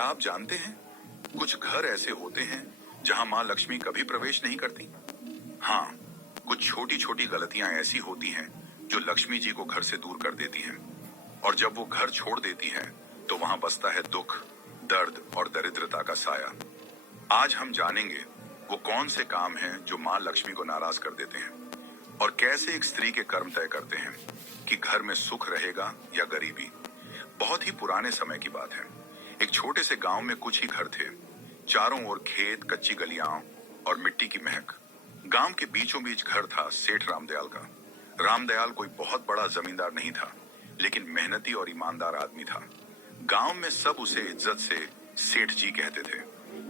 क्या आप जानते हैं, कुछ घर ऐसे होते हैं जहां मां लक्ष्मी कभी प्रवेश नहीं करती। हाँ, कुछ छोटी छोटी गलतियां ऐसी होती हैं जो लक्ष्मी जी को घर से दूर कर देती हैं, और जब वो घर छोड़ देती हैं तो वहां बसता है दुख, दर्द और दरिद्रता का साया। आज हम जानेंगे वो कौन से काम हैं जो मां लक्ष्मी को नाराज कर देते हैं, और कैसे एक स्त्री के कर्म तय करते हैं कि घर में सुख रहेगा या गरीबी। बहुत ही पुराने समय की बात है। एक छोटे से गांव में कुछ ही घर थे। चारों ओर खेत, कच्ची गलियां और मिट्टी की महक। गांव के बीचों बीच घर था सेठ रामदयाल का। रामदयाल कोई बहुत बड़ा जमींदार नहीं था, लेकिन मेहनती और ईमानदार आदमी था। गांव में सब उसे इज्जत से सेठ जी कहते थे।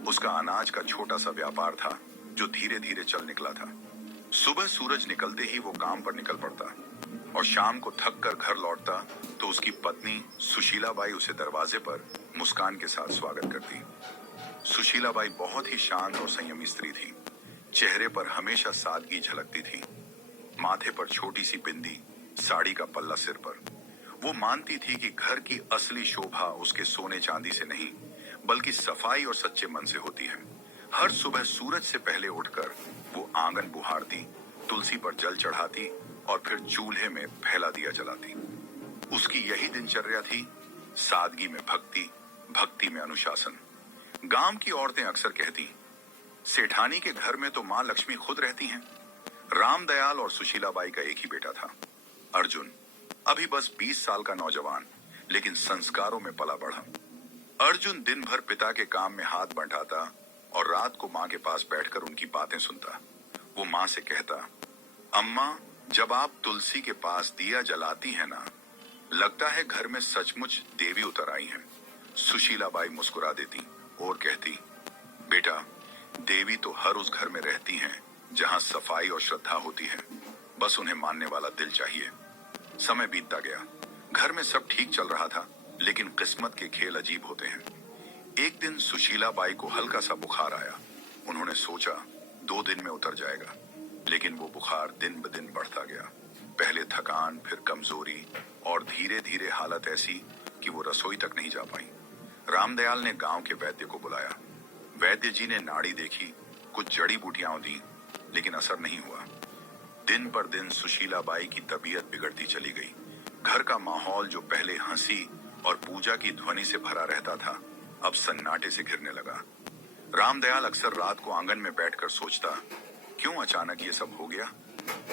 उसका अनाज का छोटा सा व्यापार था जो धीरे धीरे चल निकला था। सुबह सूरज निकलते ही वो काम पर निकल पड़ता, और शाम को थक कर घर लौटता तो उसकी पत्नी सुशीलाबाई उसे दरवाजे पर मुस्कान के साथ स्वागत करती। सुशीलाबाई बहुत ही शांत और संयमी स्त्री थी। चेहरे पर हमेशा सादगी झलकती थी। माथे पर छोटी सी बिंदी, साड़ी का पल्ला सिर पर। वो मानती थी कि घर की असली शोभा उसके सोने चांदी से नहीं, बल्कि सफाई और सच्चे मन से होती है। हर सुबह सूरज से पहले उठकर वो आंगन बुहारती, तुलसी पर जल चढ़ाती और फिर चूल्हे में फैला दिया जलाती। उसकी यही दिनचर्या थी, सादगी में भक्ति, भक्ति में अनुशासन। गांव की औरतें अक्सर कहती, सेठानी के घर में तो मां लक्ष्मी खुद रहती हैं। रामदयाल और सुशीलाबाई का एक ही बेटा था, अर्जुन। अभी बस 20 साल का नौजवान, लेकिन संस्कारों में पला बढ़ा। अर्जुन दिन भर पिता के काम में हाथ बंटाता और रात को मां के पास बैठकर उनकी बातें सुनता। वो मां से कहता, अम्मा, जब आप तुलसी के पास दिया जलाती हैं ना, लगता है घर में सचमुच देवी उतर आई हैं। सुशीलाबाई मुस्कुरा देती और कहती, बेटा, देवी तो हर उस घर में रहती हैं जहां सफाई और श्रद्धा होती है। बस उन्हें मानने वाला दिल चाहिए। समय बीतता गया। घर में सब ठीक चल रहा था, लेकिन किस्मत के खेल अजीब होते हैं। एक दिन सुशीलाबाई को हल्का सा बुखार आया। उन्होंने सोचा 2 दिन में उतर जाएगा, लेकिन वो बुखार दिन ब दिन बढ़ता गया। पहले थकान, फिर कमजोरी, और धीरे धीरे हालत ऐसी कि वो रसोई तक नहीं जा पाई। रामदयाल ने गांव के वैद्य को बुलाया। वैद्य जी ने नाड़ी देखी, कुछ जड़ी बूटियां दी, लेकिन असर नहीं हुआ। दिन पर दिन सुशीलाबाई की तबीयत बिगड़ती चली गई। घर का माहौल जो पहले हंसी और पूजा की ध्वनि से भरा रहता था, अब सन्नाटे से घिरने लगा। रामदयाल अक्सर रात को आंगन में बैठकर सोचता, क्यों अचानक ये सब हो गया?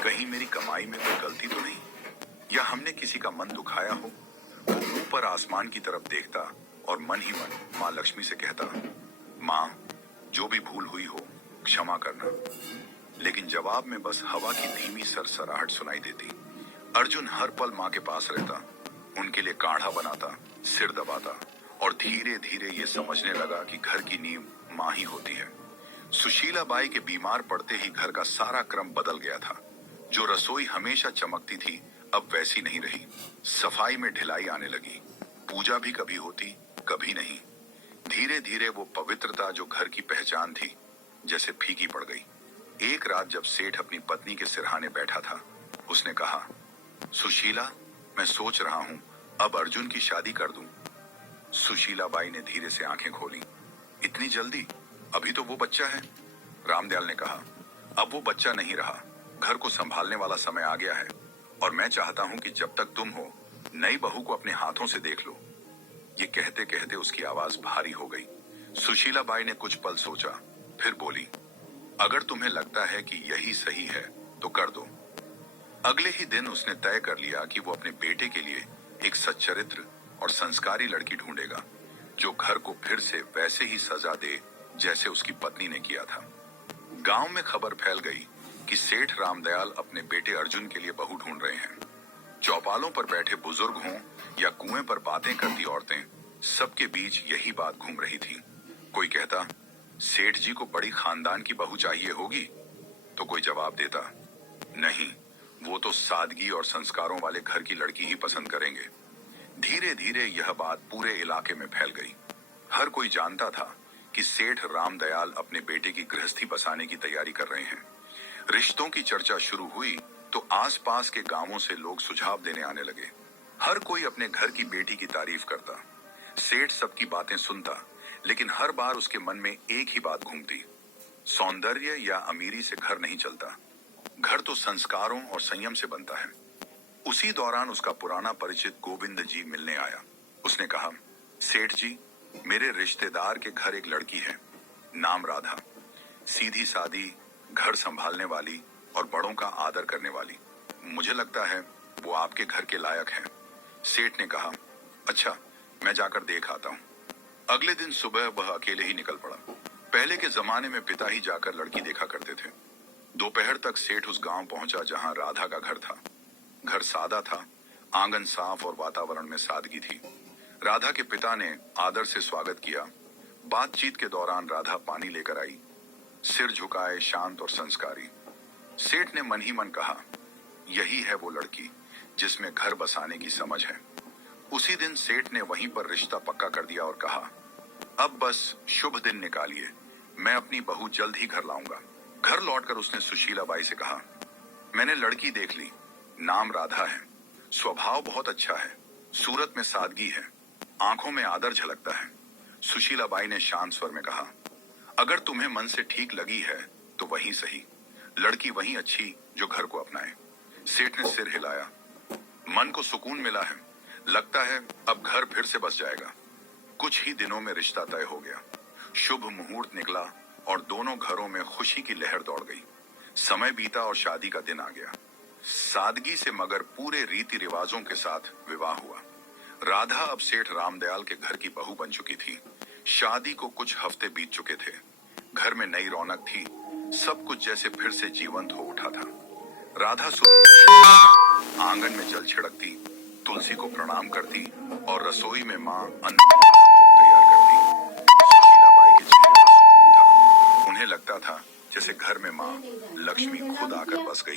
कहीं मेरी कमाई में कोई गलती तो नहीं, या हमने किसी का मन दुखाया हो? वो ऊपर आसमान की तरफ देखता और मन ही मन मां लक्ष्मी से कहता, मां, जो भी भूल हुई हो क्षमा करना। लेकिन जवाब में बस हवा की धीमी सरसराहट सुनाई देती। अर्जुन हर पल मां के पास रहता, उनके लिए काढ़ा बनाता, सिर दबाता, और धीरे धीरे ये समझने लगा कि घर की नींव मां ही होती है। सुशीलाबाई के बीमार पड़ते ही घर का सारा क्रम बदल गया था। जो रसोई हमेशा चमकती थी, अब वैसी नहीं रही। सफाई में ढिलाई आने लगी। पूजा भी कभी होती, कभी नहीं। धीरे धीरे वो पवित्रता जो घर की पहचान थी, जैसे फीकी पड़ गई। एक रात जब सेठ अपनी पत्नी के सिरहाने बैठा था, उसने कहा, सुशीला, मैं सोच रहा हूं अब अर्जुन की शादी कर दूं। सुशीलाबाई ने धीरे से आंखें खोली। इतनी जल्दी? अभी तो वो बच्चा है। रामदयाल ने कहा, अब वो बच्चा नहीं रहा, घर को संभालने वाला समय आ गया है, और मैं चाहता हूं कि जब तक तुम हो, नई बहू को अपने हाथों से देख लो। ये कहते कहते उसकी आवाज भारी हो गई। सुशीलाबाई ने कुछ पल सोचा, फिर बोली, अगर तुम्हें लगता है कि यही सही है तो कर दो। अगले ही दिन उसने तय कर लिया कि वो अपने बेटे के लिए एक सच्चरित्र और संस्कारी लड़की ढूंढेगा, जो घर को फिर से वैसे ही सजा दे जैसे उसकी पत्नी ने किया था। गांव में खबर फैल गई कि सेठ रामदयाल अपने बेटे अर्जुन के लिए बहू ढूंढ रहे हैं। चौपालों पर बैठे बुजुर्ग हों या कुएं पर बातें करती औरतें, सबके बीच यही बात घूम रही थी। कोई कहता, सेठ जी को बड़ी खानदान की बहू चाहिए होगी, तो कोई जवाब देता, नहीं, वो तो सादगी और संस्कारों वाले घर की लड़की ही पसंद करेंगे। धीरे धीरे यह बात पूरे इलाके में फैल गई। हर कोई जानता था कि सेठ रामदयाल अपने बेटे की गृहस्थी बसाने की तैयारी कर रहे हैं। रिश्तों की चर्चा शुरू हुई तो आसपास के गांवों से लोग सुझाव देने आने लगे। हर कोई अपने घर की बेटी की तारीफ करता। सेठ सबकी बातें सुनता, लेकिन हर बार उसके मन में एक ही बात घूमती, सौंदर्य या अमीरी से घर नहीं चलता, घर तो संस्कारों और संयम से बनता है। उसी दौरान उसका पुराना परिचित गोविंद जी मिलने आया। उसने कहा, सेठ जी, मेरे रिश्तेदार के घर एक लड़की है, नाम राधा, सीधी सादी, घर संभालने वाली और बड़ों का आदर करने वाली। मुझे लगता है वो आपके घर के लायक है। सेठ ने कहा, अच्छा, मैं जाकर देख आता हूँ। अगले दिन सुबह वह अकेले ही निकल पड़ा। पहले के जमाने में पिता ही जाकर लड़की देखा करते थे। दोपहर तक सेठ उस गांव पहुंचा जहां राधा का घर था। घर सादा था, आंगन साफ और वातावरण में सादगी थी। राधा के पिता ने आदर से स्वागत किया। बातचीत के दौरान राधा पानी लेकर आई, सिर झुकाए, शांत और संस्कारी। सेठ ने मन ही मन कहा, यही है वो लड़की जिसमें घर बसाने की समझ है। उसी दिन सेठ ने वहीं पर रिश्ता पक्का कर दिया और कहा, अब बस शुभ दिन निकालिए, मैं अपनी बहू जल्द ही घर लाऊंगा। घर लौटकर उसने सुशीला बाई से कहा, मैंने लड़की देख ली, नाम राधा है, स्वभाव बहुत अच्छा है, सूरत में सादगी है, आंखों में आदर झलकता है। सुशीला बाई ने शांत स्वर में कहा, अगर तुम्हें मन से ठीक लगी है तो वही सही, लड़की वही अच्छी जो घर को अपनाए। सेठ ने सिर हिलाया, मन को सुकून मिला है, लगता है अब घर फिर से बस जाएगा। कुछ ही दिनों में रिश्ता तय हो गया। शुभ मुहूर्त निकला और दोनों घरों में खुशी की लहर दौड़ गई। समय बीता और शादी का दिन आ गया। सादगी से मगर पूरे रीति रिवाजों के साथ विवाह हुआ। राधा अब सेठ रामदयाल के घर की बहू बन चुकी थी। शादी को कुछ हफ्ते बीत चुके थे। घर में नई रौनक थी, सब कुछ जैसे फिर से जीवंत हो उठा था। राधा सुबह आंगन में जल छिड़कती, तुलसी को प्रणाम करती और रसोई में मां अन्न तैयार करती। सुशीला बाई के चेहरे पर सुकून था। उन्हें लगता था जैसे घर में मां लक्ष्मी खुद आकर बस गई।